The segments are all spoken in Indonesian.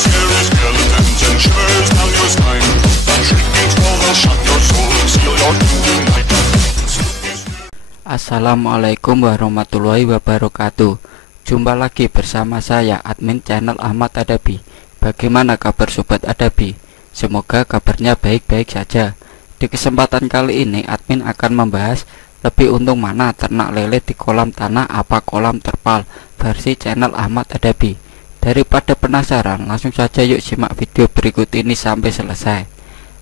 scary skeletons and shivers down your spine. Shrieking skull will shock your soul and seal your doom tonight. Assalamualaikum warahmatullahi wabarakatuh. Jumpa lagi bersama saya, admin channel Ahmad Adabi. Bagaimana kabar Sobat Adabi? Semoga kabarnya baik-baik saja. Di kesempatan kali ini, admin akan membahas lebih untung mana ternak lele di kolam tanah apa kolam terpal versi channel Ahmad Adabi. Daripada penasaran, langsung saja yuk simak video berikut ini sampai selesai.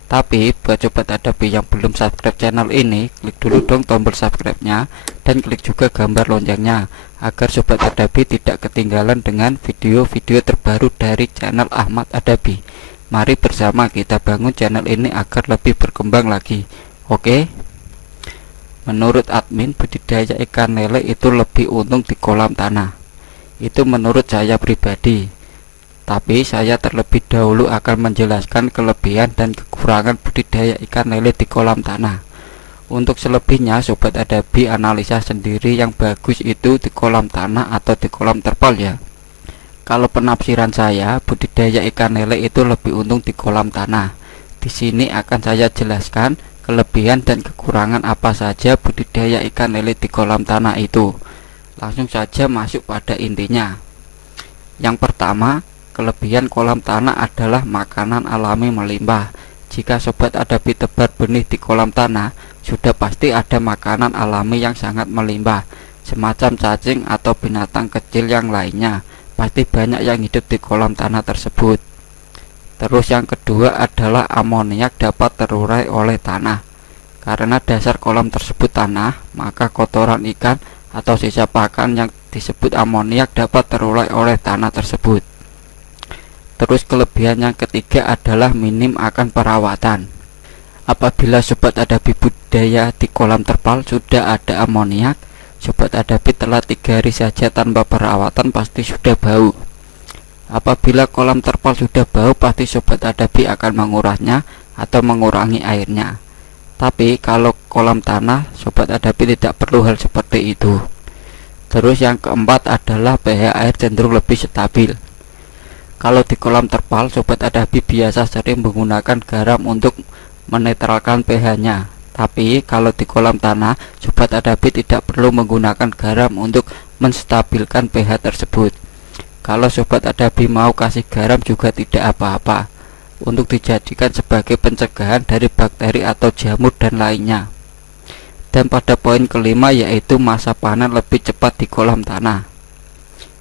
Tapi buat Sobat Adabi yang belum subscribe channel ini, klik dulu dong tombol subscribe-nya dan klik juga gambar loncengnya agar Sobat Adabi tidak ketinggalan dengan video-video terbaru dari channel Ahmad Adabi. Mari bersama kita bangun channel ini agar lebih berkembang lagi. Oke? Menurut admin, budidaya ikan lele itu lebih untung di kolam tanah. Itu menurut saya pribadi. Tapi saya terlebih dahulu akan menjelaskan kelebihan dan kekurangan budidaya ikan lele di kolam tanah. Untuk selebihnya Sobat Adabi analisa sendiri yang bagus itu di kolam tanah atau di kolam terpal ya. Kalau penafsiran saya, budidaya ikan lele itu lebih untung di kolam tanah. Di sini akan saya jelaskan kelebihan dan kekurangan apa saja budidaya ikan lele di kolam tanah itu. Langsung saja masuk pada intinya. Yang pertama, kelebihan kolam tanah adalah makanan alami melimpah. Jika Sobat Adabi tebar benih di kolam tanah, sudah pasti ada makanan alami yang sangat melimpah, semacam cacing atau binatang kecil yang lainnya. Pasti banyak yang hidup di kolam tanah tersebut. Terus yang kedua adalah amoniak dapat terurai oleh tanah. Karena dasar kolam tersebut tanah, maka kotoran ikan atau sisa pakan yang disebut amoniak dapat terurai oleh tanah tersebut. Terus kelebihan yang ketiga adalah minim akan perawatan. Apabila Sobat Adabi budidaya di kolam terpal sudah ada amoniak, Sobat Adabi telat 3 hari saja tanpa perawatan pasti sudah bau. Apabila kolam terpal sudah bau, pasti Sobat Adabi akan mengurasnya atau mengurangi airnya. Tapi kalau kolam tanah, Sobat Adabi tidak perlu hal seperti itu. Terus yang keempat adalah pH air cenderung lebih stabil. Kalau di kolam terpal, Sobat Adabi biasa sering menggunakan garam untuk menetralkan pH-nya. Tapi kalau di kolam tanah, Sobat Adabi tidak perlu menggunakan garam untuk menstabilkan pH tersebut. Kalau Sobat Adabi mau kasih garam juga tidak apa-apa, untuk dijadikan sebagai pencegahan dari bakteri atau jamur dan lainnya. Dan pada poin kelima yaitu masa panen lebih cepat di kolam tanah.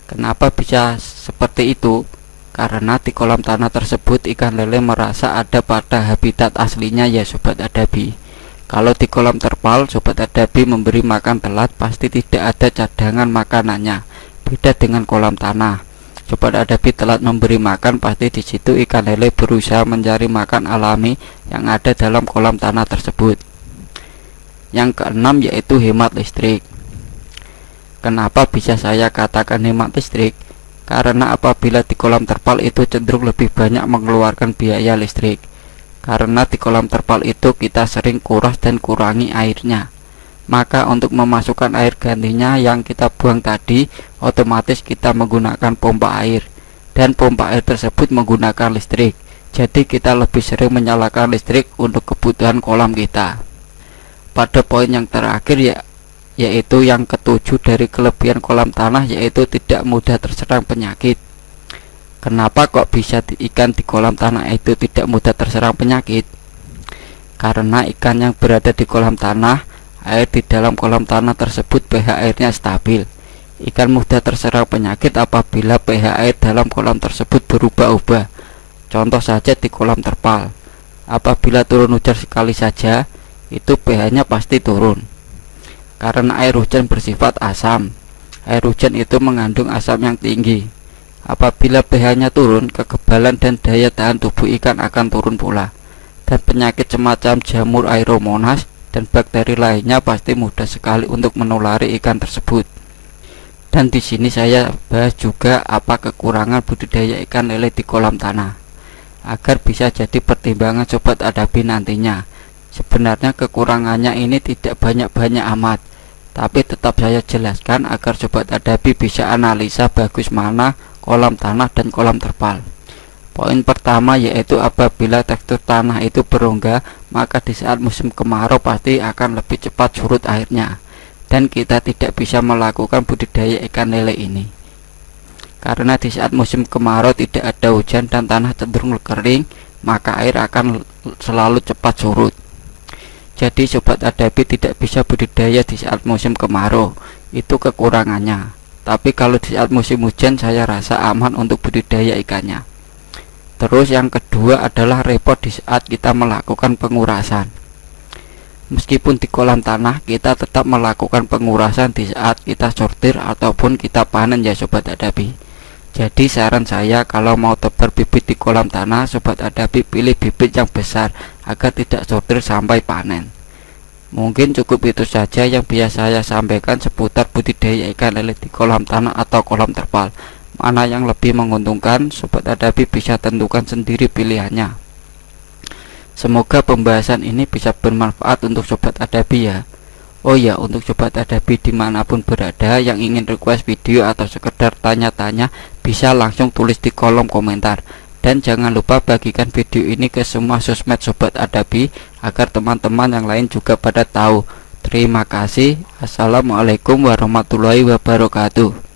Kenapa bisa seperti itu? Karena di kolam tanah tersebut ikan lele merasa ada pada habitat aslinya ya Sobat Adabi. Kalau di kolam terpal, Sobat Adabi memberi makan telat pasti tidak ada cadangan makanannya. Beda dengan kolam tanah. Sobat Adabi telat memberi makan, pasti di situ ikan lele berusaha mencari makan alami yang ada dalam kolam tanah tersebut. Yang keenam yaitu hemat listrik. Kenapa bisa saya katakan hemat listrik? Karena apabila di kolam terpal itu cenderung lebih banyak mengeluarkan biaya listrik. Karena di kolam terpal itu kita sering kuras dan kurangi airnya. Maka untuk memasukkan air gantinya yang kita buang tadi, otomatis kita menggunakan pompa air. Dan pompa air tersebut menggunakan listrik. Jadi kita lebih sering menyalakan listrik untuk kebutuhan kolam kita. Pada poin yang terakhir yaitu yang ketujuh dari kelebihan kolam tanah, yaitu tidak mudah terserang penyakit. Kenapa kok bisa ikan di kolam tanah itu tidak mudah terserang penyakit? Karena ikan yang berada di kolam tanah, air di dalam kolam tanah tersebut pH airnya stabil. Ikan mudah terserang penyakit apabila pH air dalam kolam tersebut berubah-ubah. Contoh saja di kolam terpal, apabila turun hujan sekali saja, itu pH-nya pasti turun. Karena air hujan bersifat asam, air hujan itu mengandung asam yang tinggi. Apabila pH-nya turun, kekebalan dan daya tahan tubuh ikan akan turun pula. Dan penyakit semacam jamur aeromonas dan bakteri lainnya pasti mudah sekali untuk menulari ikan tersebut. Dan di sini saya bahas juga apa kekurangan budidaya ikan lele di kolam tanah, agar bisa jadi pertimbangan Sobat Adabi nantinya. Sebenarnya kekurangannya ini tidak banyak-banyak amat, tapi tetap saya jelaskan agar Sobat Adabi bisa analisa bagus mana kolam tanah dan kolam terpal. Poin pertama yaitu apabila tekstur tanah itu berongga, maka di saat musim kemarau pasti akan lebih cepat surut airnya, dan kita tidak bisa melakukan budidaya ikan lele ini. Karena di saat musim kemarau tidak ada hujan dan tanah cenderung kering, maka air akan selalu cepat surut. Jadi sobat Adapi tidak bisa budidaya di saat musim kemarau, itu kekurangannya. Tapi kalau di saat musim hujan saya rasa aman untuk budidaya ikannya. Terus yang kedua adalah repot di saat kita melakukan pengurasan. Meskipun di kolam tanah kita tetap melakukan pengurasan di saat kita sortir ataupun kita panen ya sobat Adapi. Jadi saran saya kalau mau tebar bibit di kolam tanah, sobat Adapi pilih bibit yang besar agar tidak sortir sampai panen. Mungkin cukup itu saja yang biasa saya sampaikan seputar budidaya ikan lele di kolam tanah atau kolam terpal. Mana yang lebih menguntungkan, sobat Adapi bisa tentukan sendiri pilihannya. Semoga pembahasan ini bisa bermanfaat untuk sobat Adapi ya. Oh ya, untuk sobat Adapi dimanapun berada yang ingin request video atau sekedar tanya-tanya, bisa langsung tulis di kolom komentar. Dan jangan lupa bagikan video ini ke semua sosmed sobat Adapi agar teman-teman yang lain juga pada tahu. Terima kasih. Assalamualaikum warahmatullahi wabarakatuh.